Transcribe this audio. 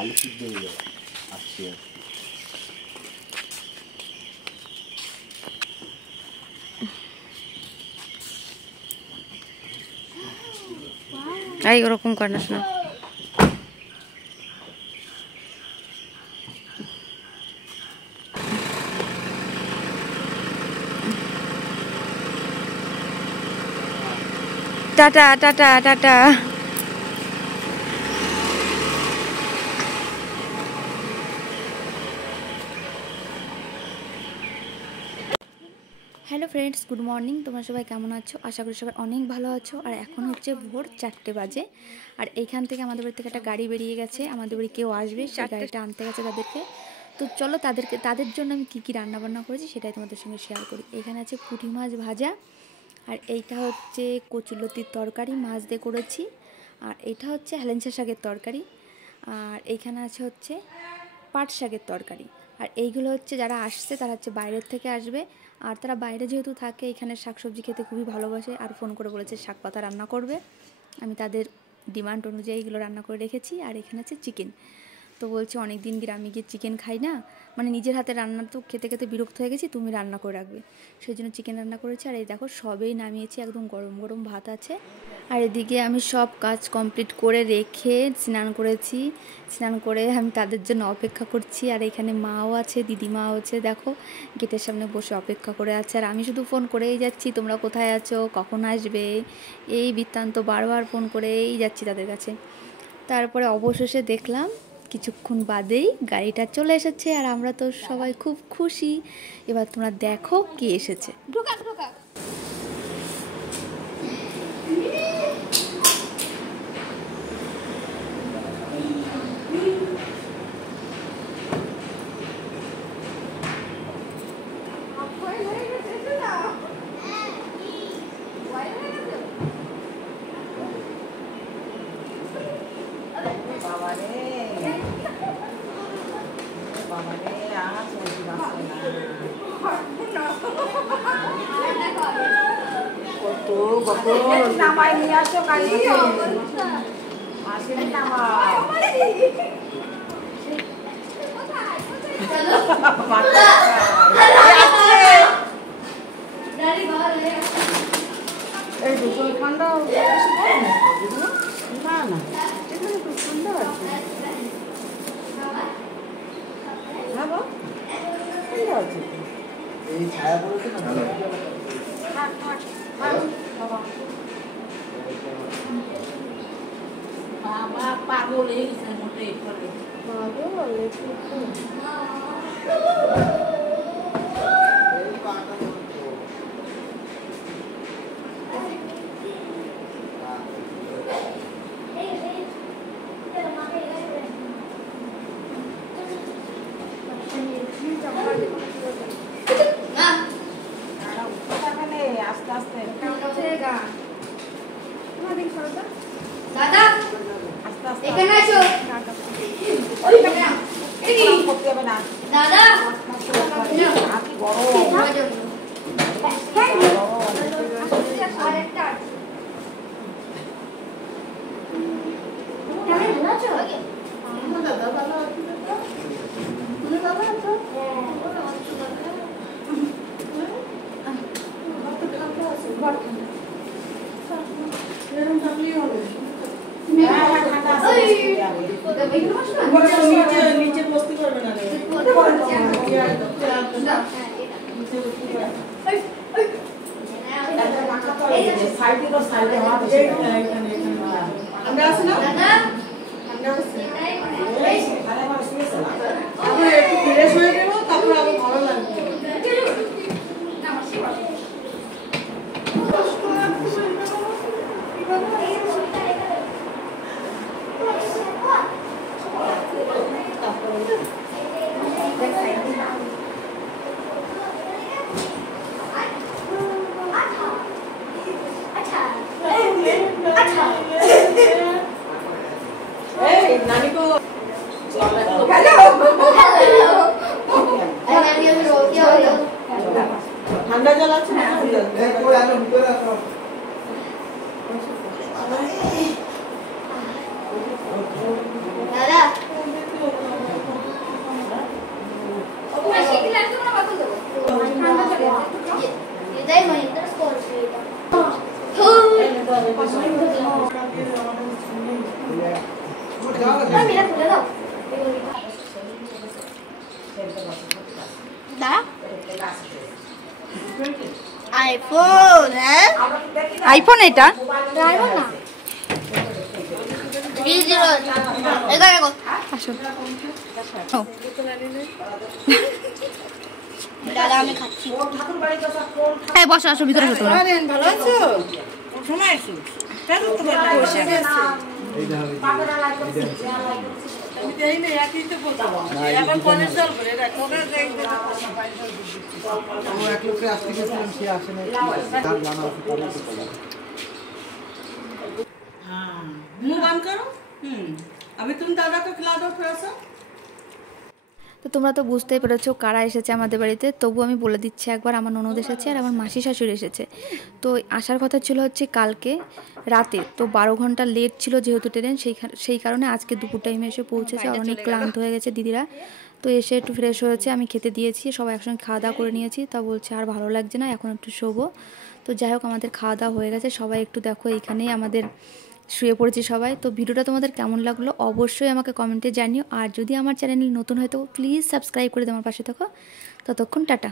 আলু সিদ্ধ হয়ে যাবে। আসছি এই ওরকম করিস না। Tata tata tata. Hello friends, good morning. তোমরা সবাই কেমন আছো? আশা করি সবাই অনেক ভালো আছো। আর এখন হচ্ছে ভোর 4টে বাজে। আর এইখান থেকে আমাদের বাড়ি থেকে একটা গাড়ি বেরিয়ে গেছে, আমাদের বাড়ি কেউ আসবে, সেই গাড়িটা আনতে গেছে তাদেরকে। তো চলো তাদের জন্য আমি কী কী রান্নাবান্না করেছি সেটাই তোমাদের সঙ্গে শেয়ার করি। এখানে আছে পুঁটি মাছ ভাজা, আর এইটা হচ্ছে কচুলতির তরকারি মাছ দিয়ে করেছি, আর এটা হচ্ছে হেলেঞ্চা শাকের তরকারি, আর এইখানে আছে হচ্ছে পাট শাকের তরকারি। আর এইগুলো হচ্ছে যারা আসছে তারা হচ্ছে বাইরের থেকে আসবে, আর তারা বাইরে যেহেতু থাকে এখানে শাকসবজি খেতে খুবই ভালোবাসে, আর ফোন করে বলেছে শাক পাতা রান্না করবে। আমি তাদের ডিমান্ড অনুযায়ী এগুলো রান্না করে রেখেছি। আর এখানে আছে চিকেন। তো বলছে অনেক দিন গ্রামে গিয়ে চিকেন খাই না, মানে নিজের হাতে রান্না তো খেতে খেতে বিরক্ত হয়ে গেছি, তুমি রান্না করে রাখবে, সেই জন্য চিকেন রান্না করেছি। আর এই দেখো সবেই নামিয়েছি, একদম গরম গরম ভাত আছে। আর এদিকে আমি সব কাজ কমপ্লিট করে রেখে স্নান করেছি, স্নান করে আমি তাদের জন্য অপেক্ষা করছি। আর এখানে মাও আছে, দিদিমাও আছে, দেখো গেটের সামনে বসে অপেক্ষা করে আছে। আর আমি শুধু ফোন করেই যাচ্ছি, তোমরা কোথায় আছো, কখন আসবে, এই বৃত্তান্ত বারবার ফোন করেই যাচ্ছি তাদের কাছে। তারপরে অবশেষে দেখলাম কিছুক্ষণ বাদেই গাড়িটা চলে এসেছে, আর আমরা তো সবাই খুব খুশি। এবার তোমরা দেখো কে এসেছে। ঢোকা ঢোকা। নামাই নিয়ে আসো কালি আসেনি নামাই এই দুটো ঠান্ডা না না এখানে খুব ঠান্ডা আছে। হ্যাঁ গো ঠান্ডা আছে, এই ছায়া পড়েছে না। বাবা পাগল হয়ে গেছে মোটে করে পাগল একটু আস্তে আস্তে দাদা আস্তে আস্তে এখানে আসো। করতে হবে না দাদা হাতি গরম নিচে বসতে পারবে না আমরা আছি না আমরা আছি একটু ফ্রেশ হয়ে গেল, তারপর আবার ভালো লাগবে। नानी को ठंडा जल আছে না कोई आने ভিতরে আসো দাদা আইফোন, হ্যাঁ আইফোন এটা আসো ও দাদা আমি খাচ্ছি। হ্যাঁ বসো, আসো ভিতরে আসো তোমরা। ভালো আছো? সময় আসো। কেন তোমার বসে গেছে? আমি জানি না, একই তো বলতাম। আবার কলেজ চল করে রাখো। ও এক লোককে আসতে গেছিলাম, সে আসে না, তার জানা আছে, তার তো বলা। हाँ मुंह बंद करो। अभी तुम दादा को खिला दो थोड़ा सा। তো তোমরা তো বুঝতেই পেরেছো কারা এসেছে আমাদের বাড়িতে, তবু আমি বলে দিচ্ছি একবার, আমার ননদ এসেছে আর আমার মাসি শাশুড়ি এসেছে। তো আসার কথা ছিল হচ্ছে কালকে রাতে, তো 12 ঘন্টা লেট ছিল যেহেতু ট্রেন, সেই কারণে আজকে দুপুর টাইমে এসে পৌঁছেছে। আর অনেক ক্লান্ত হয়ে গেছে দিদিরা, তো এসে একটু ফ্রেশ হয়েছে, আমি খেতে দিয়েছি, সবাই একসঙ্গে খাওয়া দাওয়া করে নিয়েছি। তা বলছে আর ভালো লাগছে না, এখন একটু শোবো। তো যাই হোক আমাদের খাওয়া দাওয়া হয়ে গেছে, সবাই একটু দেখো এইখানেই আমাদের শুয়ে পড়েছি সবাই। তো ভিডিওটা তোমাদের কেমন লাগলো অবশ্যই আমাকে কমেন্টে জানিও, আর যদি আমার চ্যানেল নতুন হয় তো প্লিজ সাবস্ক্রাইব করে দিয়ে আমার পাশে থাকো। ততক্ষণ টাটা।